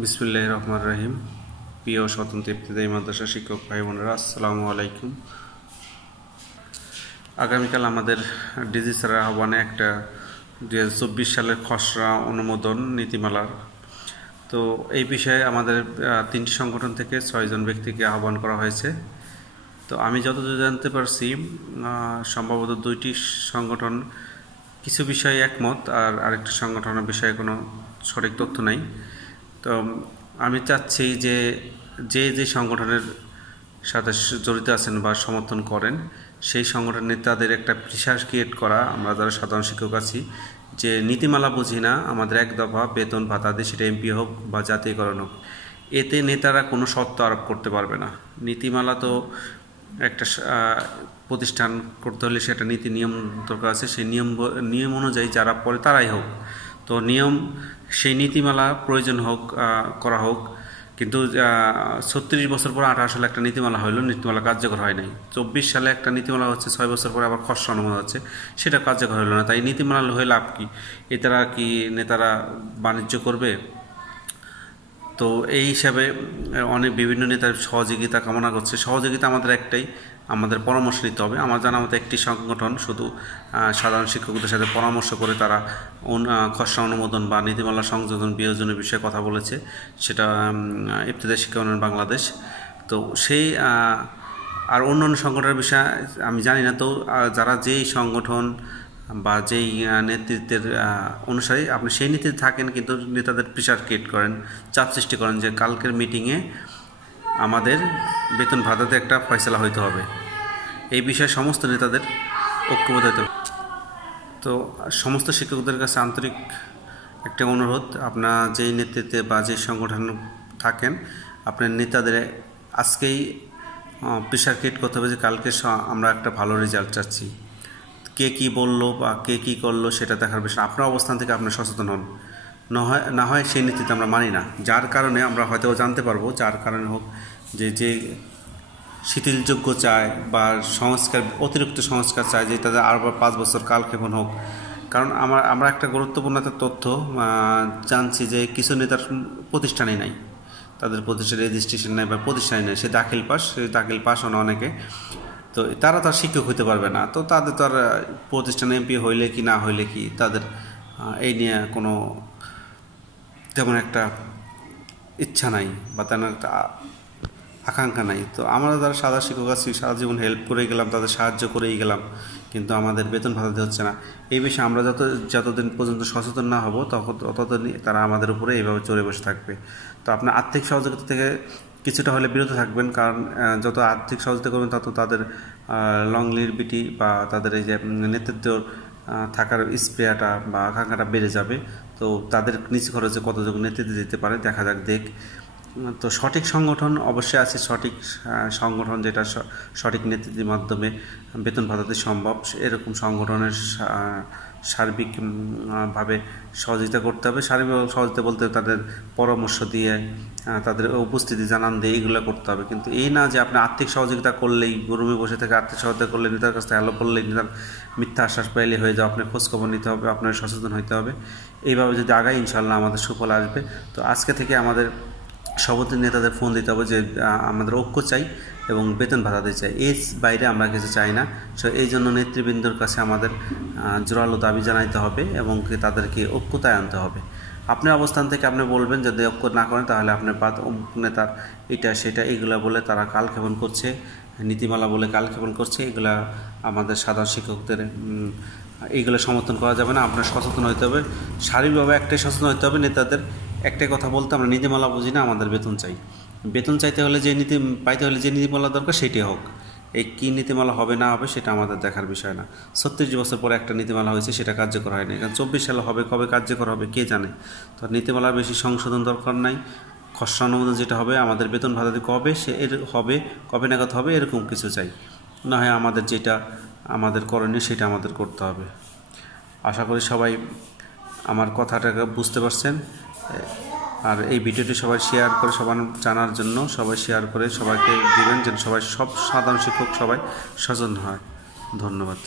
বিসমিল্লাহির রহমানির রহিম। প্রিয় স্বতন্ত্র ইবতেদায়ী মাদ্রাসা শিক্ষক ভাই বোনেরা, আসসালামু আলাইকুম। আগামীকাল আমাদের ডিজি স্যারের আহ্বানে একটা 2024 সালের খসড়া অনুমোদন নীতিমালার, তো এই বিষয়ে আমাদের 3টি সংগঠন থেকে 6 জন ব্যক্তিকে আহ্বান করা হয়েছে। তো আমি যতদূর জানতে পারছি, সম্ভবত 2টি সংগঠন কিছু বিষয়ে একমত, আর আরেকটি সংগঠনের বিষয়ে কোনো সঠিক তথ্য নাই। তো আমি চাচ্ছি যে যে সংগঠনের সাথে জড়িত আছেন বা সমর্থন করেন, সেই সংগঠনের নেতাদের একটা প্রেশার ক্রিয়েট করা। আমরা যারা সাধারণ শিক্ষক আছি, যে নীতিমালা বুঝি না, আমাদের এক দফা বেতন ভাতা দিয়ে, সেটা এমপি হোক বা জাতীয়করণ হোক, এতে নেতারা কোনো শর্ত আরোপ করতে পারবে না। নীতিমালা তো একটা প্রতিষ্ঠান করতে হলে সেটা নীতি নিয়ম দরকার আছে, সেই নিয়ম অনুযায়ী যারা পড়ে তারাই হোক। তো সেই নীতিমালা প্রয়োজন হোক, করা হোক। কিন্তু 36 বছর পর 18 সালে একটা নীতিমালা হইলো, নীতিমালা কার্যকর হয় নাই। 24 সালে একটা নীতিমালা হচ্ছে, 6 বছর পরে আবার খসড়া অনুমোদন হচ্ছে, সেটা কার্যকর হইলো না। তাই নীতিমালা হয়ে লাভ কি? নেতারা বাণিজ্য করবে? তো এই হিসাবে বিভিন্ন নেতার সহযোগিতা কামনা করছে। সহযোগিতা আমাদের একটাই, আমাদের পরামর্শ নিতে হবে। আমার জানা মতো একটি সংগঠন শুধু সাধারণ শিক্ষকদের সাথে পরামর্শ করে তারা খসড়া অনুমোদন বা নীতিমালা সংযোজন বিয়োজনের বিষয়ে কথা বলেছে, সেটা ইবতেদায়ী শিক্ষা উন্নয়ন বাংলাদেশ। তো সেই আর অন্য সংগঠনের বিষয়ে আমি জানি না। তো যারা যেই সংগঠন বা যেই নেতৃত্বের অনুসারী, আপনি সেই নীতিতে থাকেন, কিন্তু নেতাদের প্রেশার ক্রিয়েট করেন, চাপ সৃষ্টি করেন যে কালকের মিটিংয়ে আমাদের বেতন ভাতাতে একটা ফয়সলা হইতে হবে। এই বিষয়ে সমস্ত নেতাদের ঐক্যবদ্ধ হতে হবে। তো সমস্ত শিক্ষকদের কাছে আন্তরিক একটা অনুরোধ, আপনার যেই নেতৃত্বে বা যেই সংগঠন থাকেন, আপনার নেতাদের আজকেই প্রেশার ক্রিয়েট করতে হবে যে কালকে আমরা একটা ভালো রেজাল্ট চাচ্ছি। কে কি বললো বা কে কি করলো সেটা দেখার বিষয়, আপনার অবস্থান থেকে আপনার সচেতন হন। না হয় সেই নীতিতে আমরা মানি না, যার কারণে আমরা হয়তো জানতে পারবো, যার কারণে হোক যে শিথিলযোগ্য চায় বা অতিরিক্ত সংস্কার চায়, যে তাদের আরও 5 বছর কালক্ষেপণ হোক। কারণ আমরা একটা গুরুত্বপূর্ণ একটা তথ্য জানছি যে কিছু নেতার প্রতিষ্ঠানই নাই, তাদের প্রতিষ্ঠান রেজিস্ট্রেশন নাই বা প্রতিষ্ঠানই নেই। সে দাখিল পাস হন অনেকে, তো তারা তো আর শিক্ষক হইতে পারবে না। তো তাদের তো আর প্রতিষ্ঠানে এমপি হইলে কি না হইলে কি, তাদের এই নিয়ে কোনো তেমন একটা ইচ্ছা নাই বা তেমন একটা আকাঙ্ক্ষা নাই। তো আমরা যারা সাধারণ শিক্ষক আছি, সারা জীবন হেল্প করে গেলাম, তাদের সাহায্য করেই গেলাম, কিন্তু আমাদের বেতন ভাতাতে হচ্ছে না। এই বিষয়ে আমরা যতদিন পর্যন্ত সচেতন না হব, ততদিনই তারা আমাদের উপরে এইভাবে চড়ে বসে থাকবে। তো আপনার আর্থিক সহযোগিতা থেকে কিছুটা হলে বিরত থাকবেন, কারণ যত আর্থিক সহযোগিতা করবেন তত তাদের লংলিভিটি বা তাদের এই যে নেতৃত্ব থাকার স্প্রেয়াটা বা আকাঙ্ক্ষাটা বেড়ে যাবে। তো তাদের নিজ খরচে কতটুকু নেতৃত্ব দিতে পারে দেখা যাক। তো সঠিক সংগঠন অবশ্যই আছে, সঠিক সংগঠন যেটা সঠিক নেতৃত্বের মাধ্যমে বেতন ভাতাতে সম্ভব, এরকম সংগঠনের সার্বিকভাবে সহযোগিতা করতে হবে। সার্বিকভাবে সহযোগিতা বলতে তাদের পরামর্শ দিয়ে, তাদের উপস্থিতি জানান দিয়ে এগুলো করতে হবে। কিন্তু এই না যে আপনি আর্থিক সহযোগিতা করলেই, রুমে বসে থেকে আর্থিক সহযোগিতা করলে, নেতার কাছ থেকে হ্যালো বললেই, নেতার মিথ্যা আশ্বাস পাইলে হয়ে যাও। আপনার খোঁজখবর নিতে হবে, আপনার সচেতন হতে হবে। এইভাবে যদি আগাই, ইনশাল্লাহ আমাদের সুফল আসবে। তো আজকে থেকে আমাদের সভাপতি নেতাদের ফোন দিতে হবে যে আমাদের ঐক্য চাই এবং বেতন ভাতাতে চাই, এর বাইরে আমরা কিছু চাই না। সো এই জন্য নেতৃবৃন্দর কাছে আমাদের জোরালো দাবি জানাইতে হবে এবং তাদেরকে ঐক্যতায় আনতে হবে। আপনার অবস্থান থেকে আপনি বলবেন, যদি ঐক্য না করেন তাহলে আপনার অমুক নেতার এটা সেটা এগুলো বলে তারা কালক্ষেপণ করছে, নীতিমালা বলে কালক্ষেপণ করছে, এগুলা আমাদের সাধারণ শিক্ষকদের এইগুলো সমর্থন করা যাবে না। আপনার সচেতন হতে হবে, শারীরিকভাবে একটাই সচেতন হতে হবে। নেতাদের একটাই কথা বলতে, আমরা নীতিমালা বুঝি না, আমাদের বেতন চাই। বেতন চাইতে হলে পাইতে হলে যে নীতিমালা দরকার সেটাই হোক। এই কী নীতিমালা হবে না হবে সেটা আমাদের দেখার বিষয় না। 36 বছর পরে একটা নীতিমালা হয়েছে, সেটা কার্যকর হয়নি। কারণ 24 সালে হবে, কবে কার্যকর হবে কে জানে। তো নীতিমালার বেশি সংশোধন দরকার নাই। খসড়া অনুমোদন যেটা হবে, আমাদের বেতন ভাতাতে কবে নাগাদ হবে, এরকম কিছু চাই। না হয় আমাদের করণীয় সেটা আমাদের করতে হবে। আশা করি সবাই আমার কথাটাকে বুঝতে পারছেন। আর এই ভিডিওটি সবাই শেয়ার করে, সবার জানার জন্য সবাই শেয়ার করে সবাইকে দিবেন, যেন সব সাধারণ শিক্ষক সবাই সচেতন হয়। ধন্যবাদ।